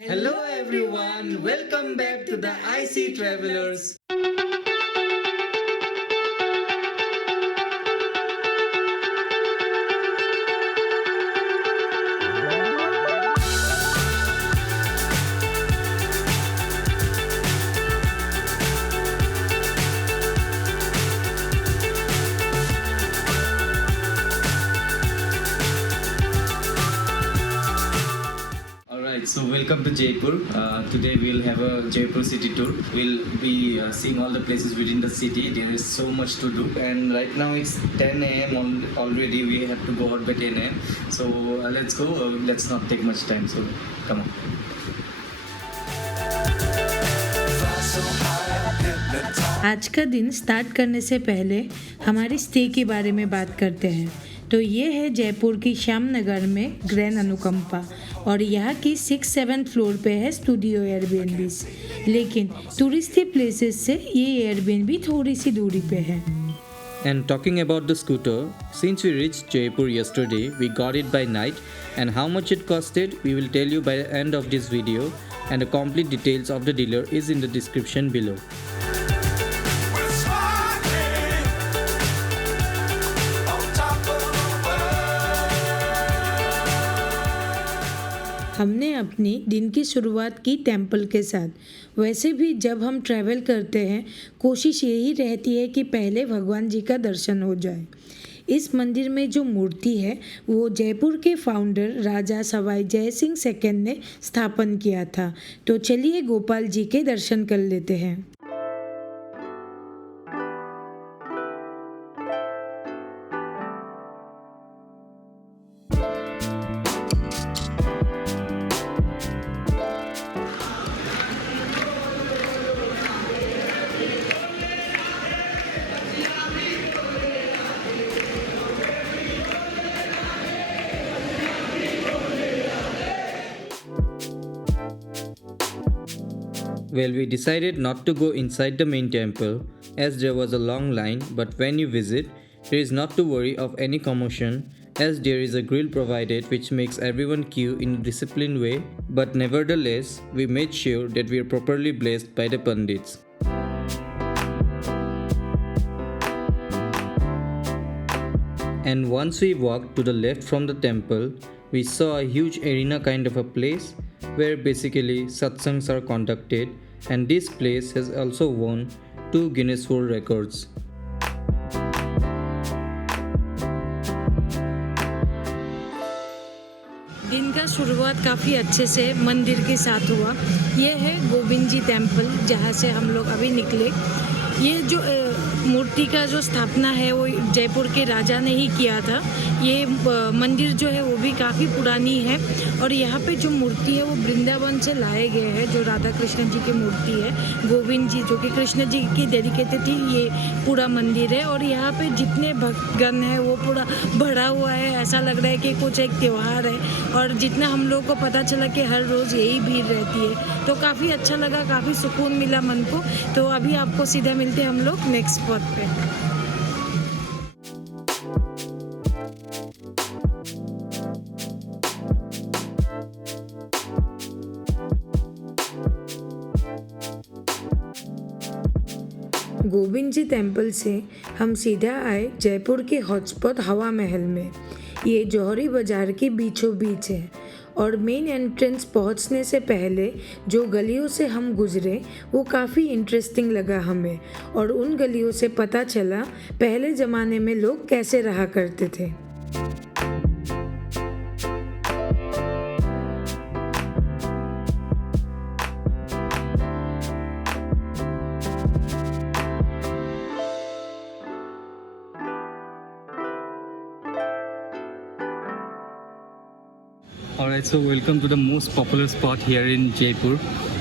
Hello everyone, welcome back to the Icy Travellers. Alright, so welcome to Jaipur. Today we'll have a Jaipur city tour. We'll be seeing all the places within the city. There is so much to do, and right now it's 10 a.m. Already. We have to go out by 10 a.m. So let's go. Let's not take much time. So come on. आज का दिन स्टार्ट करने से पहले हमारी स्टे के बारे में बात करते हैं। तो ये है जयपुर की श्याम नगर में ग्रैंड अनुकंपा और यहाँ की 6-7 फ्लोर पे है स्टूडियो एयरबीएनबीज। लेकिन टूरिस्टी प्लेसेस से ये एयरबीएनबी थोड़ी सी दूरी पे है। And talking about the scooter, since we reached Jaipur yesterday, we got it by night, and how much it costed, we will tell you by the end of this video, and the complete details of the dealer is in the description below. हमने अपनी दिन की शुरुआत की टेंपल के साथ। वैसे भी जब हम ट्रैवल करते हैं कोशिश यही रहती है कि पहले भगवान जी का दर्शन हो जाए। इस मंदिर में जो मूर्ति है वो जयपुर के फाउंडर राजा सवाई जय सिंह सेकंड ने स्थापन किया था। तो चलिए गोपाल जी के दर्शन कर लेते हैं। Well, we decided not to go inside the main temple as there was a long line, but when you visit, there is not to worry of any commotion as there is a grill provided which makes everyone queue in a disciplined way, but nevertheless, we made sure that we are properly blessed by the Pandits. And once we walked to the left from the temple, we saw a huge arena kind of a place where basically satsangs are conducted, and this place has also won 2 Guinness World Records. दिन का शुरुआत काफ़ी अच्छे से मंदिर के साथ हुआ। ये है गोविंद जी टेम्पल जहाँ से हम लोग अभी निकले। ये जो मूर्ति का जो स्थापना है वो जयपुर के राजा ने ही किया था। ये मंदिर जो है वो भी काफ़ी पुरानी है और यहाँ पे जो मूर्ति है वो वृंदावन से लाए गए हैं। जो राधा कृष्ण जी की मूर्ति है गोविंद जी जो कि कृष्ण जी की डेडिकेटेड थी, ये पूरा मंदिर है। और यहाँ पे जितने भक्तगण हैं वो पूरा भरा हुआ है। ऐसा लग रहा है कि कुछ एक त्यौहार है और जितना हम लोग को पता चला कि हर रोज़ यही भीड़ रहती है। तो काफ़ी अच्छा लगा, काफ़ी सुकून मिला मन को। तो अभी आपको सीधा मिलते हैं हम लोग नेक्स्ट स्पॉट पे। गोविंद जी टेम्पल से हम सीधा आए जयपुर के हॉटस्पॉट हवा महल में। ये जौहरी बाजार के बीचों बीच है और मेन एंट्रेंस पहुंचने से पहले जो गलियों से हम गुजरे वो काफ़ी इंटरेस्टिंग लगा हमें। और उन गलियों से पता चला पहले ज़माने में लोग कैसे रहा करते थे। Alright, so welcome to the most popular spot here in Jaipur.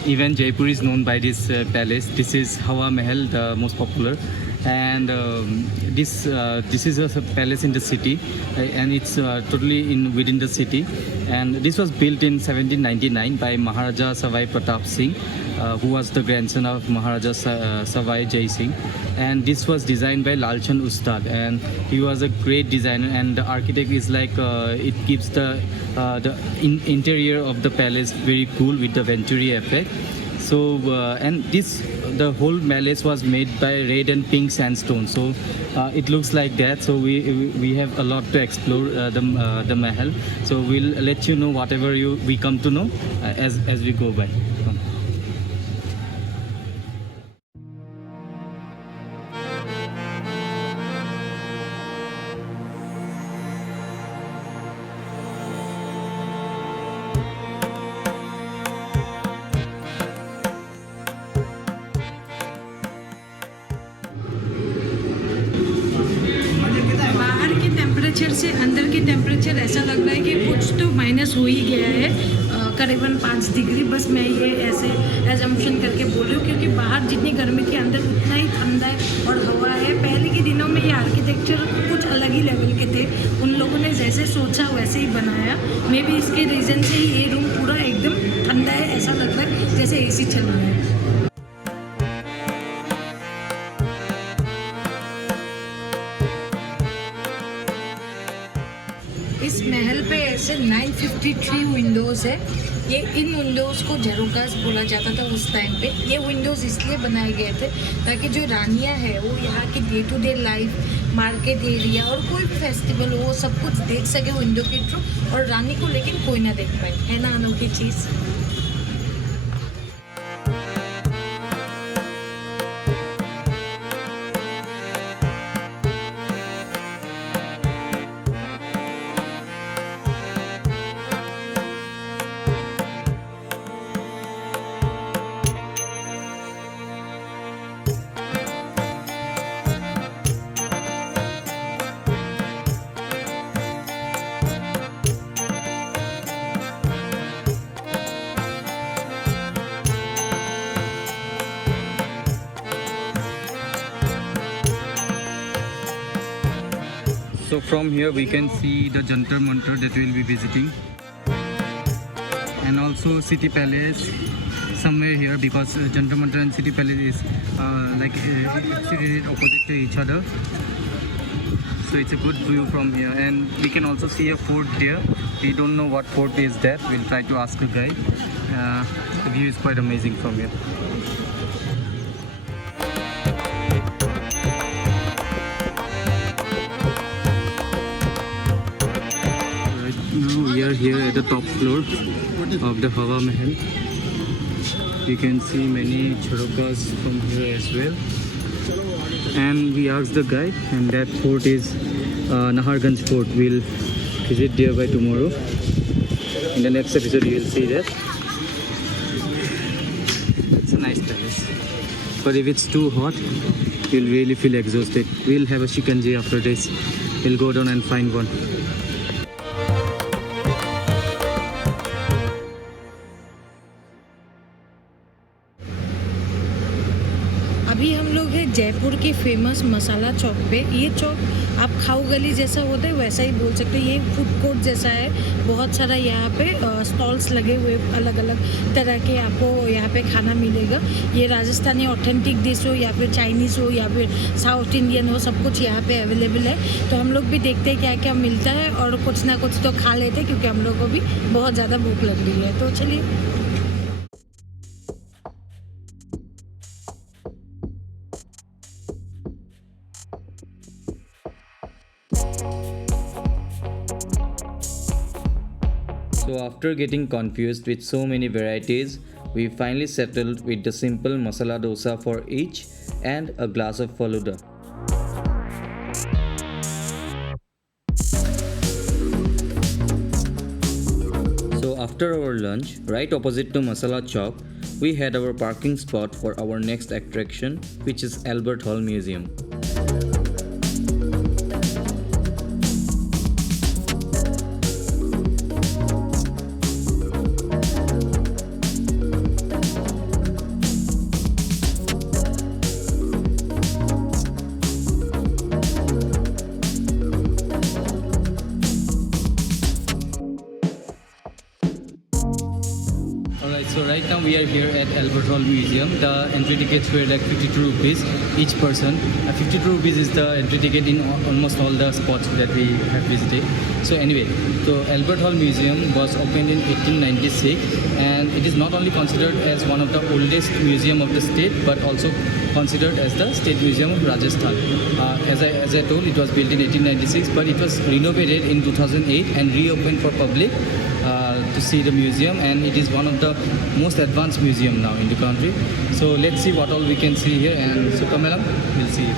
Even Jaipur is known by this palace. This is Hawa Mahal, the most popular. and this is a palace in the city, and it's totally in within the city. And this was built in 1799 by Maharaja Savai Pratap Singh, who was the grandson of Maharaja Savai Jai Singh. And this was designed by Lalchand Ustad, and he was a great designer. And the architect is like it keeps the interior of the palace very cool with the Venturi effect. So and the whole palace was made by red and pink sandstone. So it looks like that. So we have a lot to explore the Mahal. So we'll let you know whatever we come to know as we go by. बाहर के टेम्परेचर से अंदर के टेम्परेचर ऐसा लग रहा है कि कुछ तो माइनस हो ही गया है, करीबन 5 डिग्री। बस मैं ये ऐसे एजम्पशन करके बोल रही हूँ, क्योंकि बाहर जितनी गर्मी के अंदर उतना ही ठंडा है और हवा है। पहले के दिनों में ये आर्किटेक्चर कुछ अलग ही लेवल के थे, उन लोगों ने जैसे सोचा वैसे ही बनाया। मे बी इसके रीज़न से ही ये रूम पूरा एकदम ठंडा है, ऐसा लग रहा है जैसे AC चल रहा है। इस महल पे ऐसे 953 विंडोज़ है। ये इन विंडोज़ को झरोकास बोला जाता था उस टाइम पे। ये विंडोज़ इसलिए बनाए गए थे ताकि जो रानियां हैं वो यहाँ की day to day life, market area और कोई भी फेस्टिवल हो वो सब कुछ देख सके विंडो के थ्रू, और रानी को लेकिन कोई ना देख पाए। है ना अनोखी चीज़। So from here we can see the Jantar Mantar that we will be visiting, and also City Palace somewhere here, because Jantar Mantar and City Palace is situated opposite to each other. So it's a good view from here, and we can also see a fort there. We don't know what fort is that. We'll try to ask a guide. The view is quite amazing from here. Now we are here at the top floor of the Hawa Mahal. You can see many jharokas from here as well. And we asked the guide, and that fort is Naharganj Fort. We'll visit there by tomorrow. In the next episode you will see that. It's a nice place. But if it's too hot, you'll really feel exhausted. We'll have a shikanji after this. We'll go down and find one. अभी हम लोग हैं जयपुर के फेमस मसाला चौक पे। ये चौक आप खाऊ गली जैसा होता है वैसा ही बोल सकते हैं। ये फूड कोर्ट जैसा है, बहुत सारा यहाँ पे स्टॉल्स लगे हुए अलग अलग तरह के आपको यहाँ पे खाना मिलेगा। ये राजस्थानी ऑथेंटिक डिश हो या फिर चाइनीज़ हो या फिर साउथ इंडियन हो, सब कुछ यहाँ पे अवेलेबल है। तो हम लोग भी देखते हैं क्या क्या मिलता है और कुछ ना कुछ तो खा लेते हैं, क्योंकि हम लोग को भी बहुत ज़्यादा भूख लग रही है। तो चलिए। So after getting confused with so many varieties, we finally settled with the simple masala dosa for each and a glass of faluda. So after our lunch, right opposite to Masala Chowk, we had our parking spot for our next attraction, which is Albert Hall Museum. right now we are here at Albert Hall Museum. The entry tickets were like 52 rupees each person. 52 rupees is the entry ticket in almost all the spots that we have visited. So anyway, so Albert Hall Museum was opened in 1896, and it is not only considered as one of the oldest museum of the state, but also considered as the State Museum of Rajasthan. As I told, it was built in 1896, but it was renovated in 2008 and reopened for public to see the museum, and it is one of the most advanced museum now in the country. So let's see what all we can see here, and so come along, we'll see.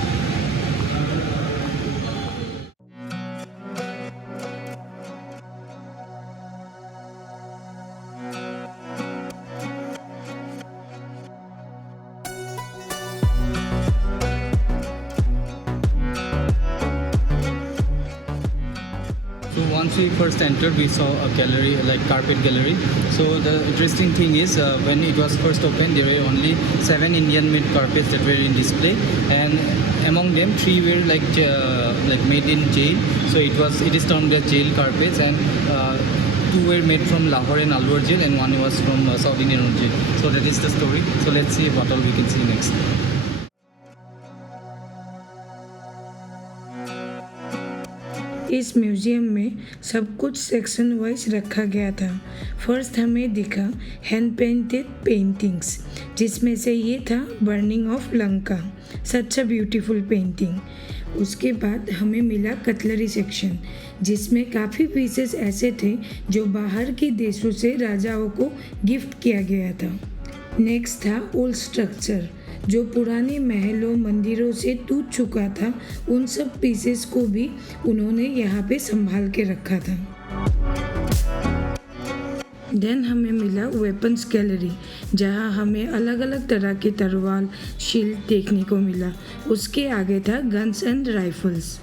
So once we first entered, we saw a gallery, like carpet gallery. So the interesting thing is, when it was first opened, there were only 7 Indian-made carpets that were in display, and among them 3 were like made in jail. So it is termed as jail carpets, and 2 were made from Lahore and Alwar jail, and 1 was from South Indian jail. So that is the story. So let's see what all we can see next. इस म्यूज़ियम में सब कुछ section wise रखा गया था। फर्स्ट हमें दिखा hand painted paintings, जिसमें से ये था burning of Lanka, such a beautiful painting. उसके बाद हमें मिला कटलरी सेक्शन, जिसमें काफ़ी पीसेस ऐसे थे जो बाहर के देशों से राजाओं को गिफ्ट किया गया था। नेक्स्ट था ओल्ड स्ट्रक्चर, जो पुराने महलों मंदिरों से टूट चुका था, उन सब पीसेस को भी उन्होंने यहाँ पे संभाल के रखा था। देन हमें मिला वेपन्स गैलरी, जहाँ हमें अलग अलग तरह के तलवार, शील्ड देखने को मिला। उसके आगे था गन्स एंड राइफल्स।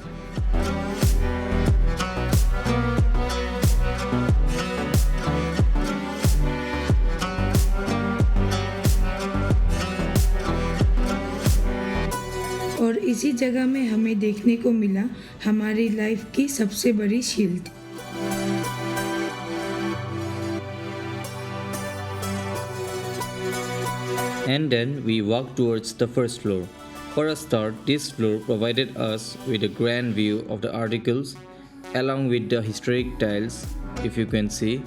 और इसी जगह में हमें देखने को मिला हमारी लाइफ की सबसे बड़ी shield. And then we walked towards the first floor. For a start, this floor provided us with a grand view of the articles along with the historic tiles, if you can see.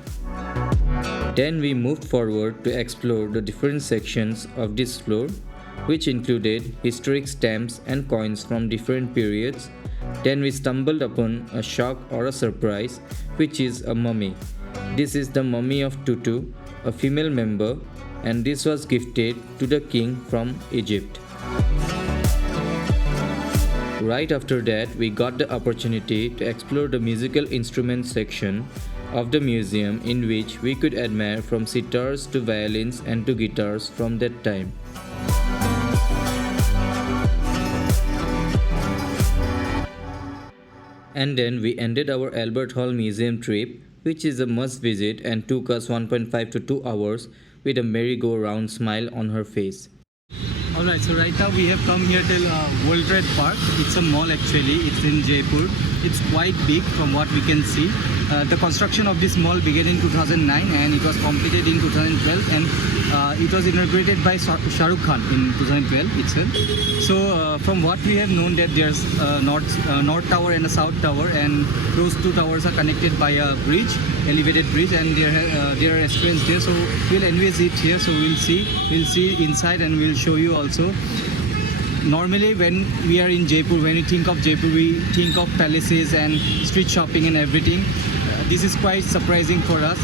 Then we moved forward to explore the different sections of this floor, which included historic stamps and coins from different periods. Then we stumbled upon a shock or a surprise, which is a mummy. This is the mummy of Tutu, a female member, and this was gifted to the king from Egypt. Right after that, we got the opportunity to explore the musical instruments section of the museum, in which we could admire from sitars to violins and to guitars from that time. And then we ended our Albert Hall Museum trip, which is a must visit and took us 1.5 to 2 hours with a merry-go-round smile on her face. Alright, so right now we have come here till World Trade Park. It's a mall actually, it's in Jaipur. It's quite big from what we can see. The construction of this mall began in 2009 and it was completed in 2012, and it was inaugurated by Shah Rukh Khan in 2012 itself. So from what we have known, that there's a north tower and a south tower, and those 2 towers are connected by a bridge, elevated bridge, and there are restaurants there. So we'll anyways eat here. So we'll see inside and we'll show you also. Normally when we are in Jaipur, when we think of Jaipur, we think of palaces and street shopping and everything. This is quite surprising for us.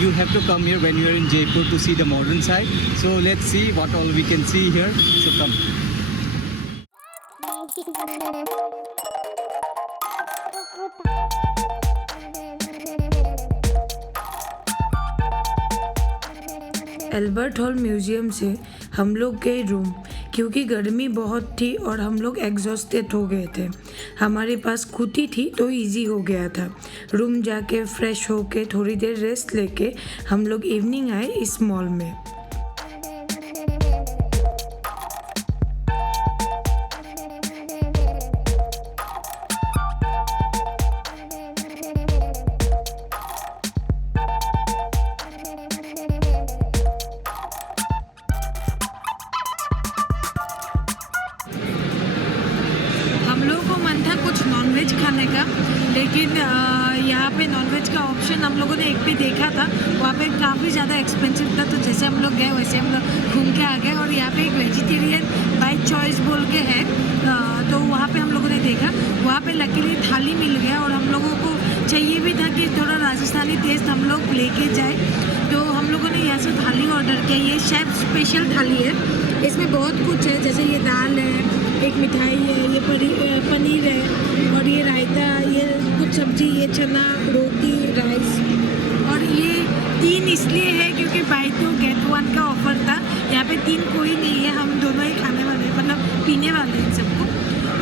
You have to come here when you are in Jaipur to see the modern side. So let's see what all we can see here. So come. Albert hall museum से हम लोग गए रूम, क्योंकि गर्मी बहुत थी और हम लोग एग्जॉस्टेड हो गए थे। हमारे पास स्कूटी थी तो इजी हो गया था। रूम जाके फ्रेश होके थोड़ी देर रेस्ट लेके हम लोग इवनिंग आए इस मॉल में। नॉनवेज खाने का, लेकिन यहाँ पे नॉनवेज का ऑप्शन हम लोगों ने एक पे देखा था, वहाँ पे काफ़ी ज़्यादा एक्सपेंसिव था। तो जैसे हम लोग गए वैसे हम लोग घूम के आ गए। और यहाँ पे एक वेजिटेरियन बाय चॉइस बोल के है, तो वहाँ पे हम लोगों ने देखा, वहाँ पे लकीली थाली मिल गया। और हम लोगों को चाहिए भी था कि थोड़ा राजस्थानी टेस्ट हम लोग लेके जाए, तो हम लोगों ने यहाँ से थाली ऑर्डर किया। ये शेफ स्पेशल थाली है, इसमें बहुत कुछ है, जैसे ये दाल है, एक मिठाई है, ये पनीर है, और ये रायता, ये कुछ सब्जी, ये चना, रोटी, राइस। और ये 3 इसलिए है क्योंकि बाय 2 गेट 1 का ऑफर था। यहाँ पे 3 कोई नहीं है, हम दोनों ही खाने वाले हैं, मतलब पीने वाले हैं सबको।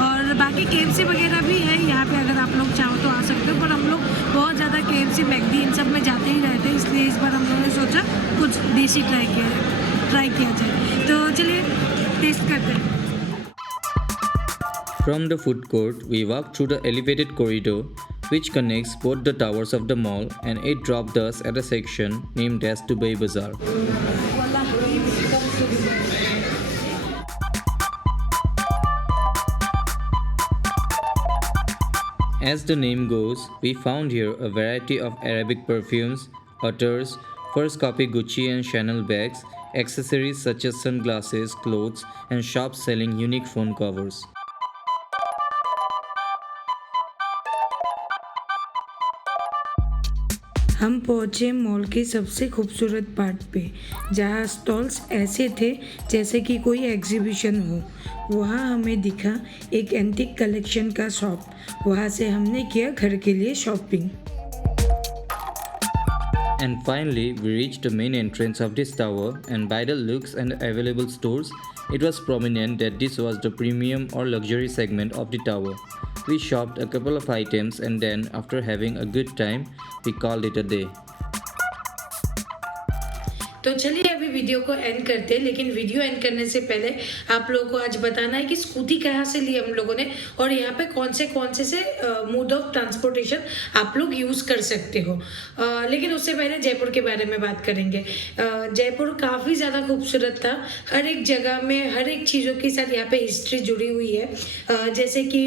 और बाकी KFC वगैरह भी है यहाँ पे, अगर आप लोग चाहो तो आ सकते हो। पर हम लोग बहुत ज़्यादा KFC, मैकडी इन सब में जाते ही रहते हैं, इसलिए इस बार हम लोगों ने सोचा कुछ देसी ट्राई किया जाए। तो चलिए टेस्ट करते हैं। From the food court, we walked through the elevated corridor which connects both the towers of the mall, and it dropped us at a section named as Dubai Bazaar. As the name goes, we found here a variety of Arabic perfumes, attars, first copy Gucci and Chanel bags, accessories such as sunglasses, clothes, and shops selling unique phone covers. हम पहुँचे मॉल के सबसे खूबसूरत पार्ट पे, जहाँ स्टॉल्स ऐसे थे जैसे कि कोई एग्जीबिशन हो। वहाँ हमें दिखा एक एंटीक कलेक्शन का शॉप, वहाँ से हमने किया घर के लिए shopping. And finally, we reached the main entrance of this tower, and by the looks and available stores, it was prominent that this was the premium or luxury segment of the tower. We shopped a couple of items, and then, after having a good time, we called it a day. तो चलिए अभी वीडियो को एंड करते हैं, लेकिन video and करने से पहले आप लोगों को आज बताना है कि स्कूटी कहाँ से ली हम लोगों ने, और यहाँ पे कौन से मोड ऑफ ट्रांसपोर्टेशन आप लोग यूज़ कर सकते हो। लेकिन उससे पहले जयपुर के बारे में बात करेंगे। जयपुर काफ़ी ज़्यादा खूबसूरत था, हर एक जगह में हर एक चीज़ों के साथ यहाँ पे हिस्ट्री जुड़ी हुई है। जैसे कि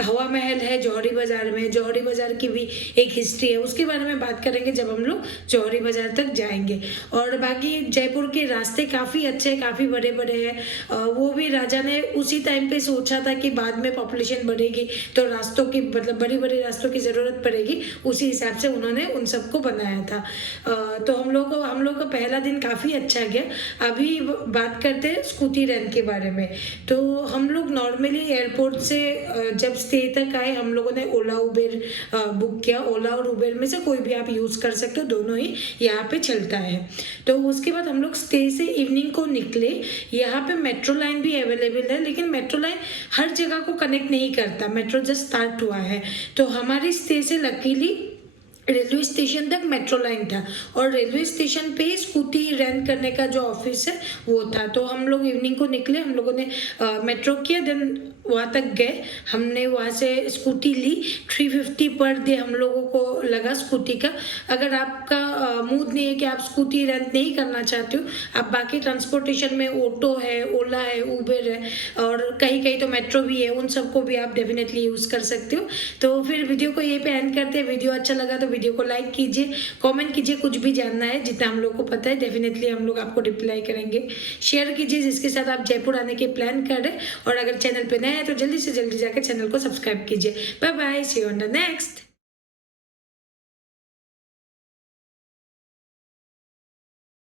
हवा महल है जौहरी बाज़ार में, जौहरी बाज़ार की भी एक हिस्ट्री है, उसके बारे में बात करेंगे जब हम लोग जौहरी बाज़ार तक जाएंगे। और बाकी जयपुर के रास्ते काफ़ी अच्छे, काफ़ी बड़े बड़े हैं। वो भी राजा ने उसी टाइम पे सोचा था कि बाद में पॉपुलेशन बढ़ेगी तो रास्तों की, मतलब बड़ी बड़ी रास्तों की ज़रूरत पड़ेगी, उसी हिसाब से उन्होंने उन सबको बनाया था। तो हम लोग का पहला दिन काफ़ी अच्छा गया। अभी बात करते हैं स्कूटी रेंट के बारे में। तो हम लोग नॉर्मली एयरपोर्ट से जब स्टे तक आए, हम लोगों ने ओला उबेर बुक किया। ओला और उबेर में से कोई भी आप यूज़ कर सकते हो, दोनों ही यहाँ पे चलता है। तो उसके बाद हम लोग स्टे से इवनिंग को निकले। यहाँ पे मेट्रो लाइन भी अवेलेबल है, लेकिन मेट्रो लाइन हर जगह को कनेक्ट नहीं करता, मेट्रो जस्ट स्टार्ट हुआ है। तो हमारी स्टे से लकीली रेलवे स्टेशन तक मेट्रो लाइन था, और रेलवे स्टेशन पे स्कूटी रेंट करने का जो ऑफिस है वो था। तो हम लोग इवनिंग को निकले, हम लोगों ने मेट्रो किया, देन वहाँ तक गए। हमने वहाँ से स्कूटी ली, 350 पर डे हम लोगों को लगा स्कूटी का। अगर आपका मूड नहीं है कि आप स्कूटी रेंट नहीं करना चाहते हो, आप बाकी ट्रांसपोर्टेशन में ऑटो है, ओला है, उबेर है, और कहीं कहीं तो मेट्रो भी है, उन सबको भी आप डेफिनेटली यूज़ कर सकते हो। तो फिर वीडियो को यहीं पे एंड करते हैं। वीडियो अच्छा लगा तो वीडियो को लाइक कीजिए, कमेंट कीजिए, कुछ भी जानना है जितना हम लोग को पता है डेफिनेटली हम लोग आपको रिप्लाई करेंगे। शेयर कीजिए जिसके साथ आप जयपुर आने के प्लान कर रहे हैं, और अगर चैनल पे नए हैं तो जल्दी से जल्दी जाकर चैनल को सब्सक्राइब कीजिए। Bye bye, see you on the next.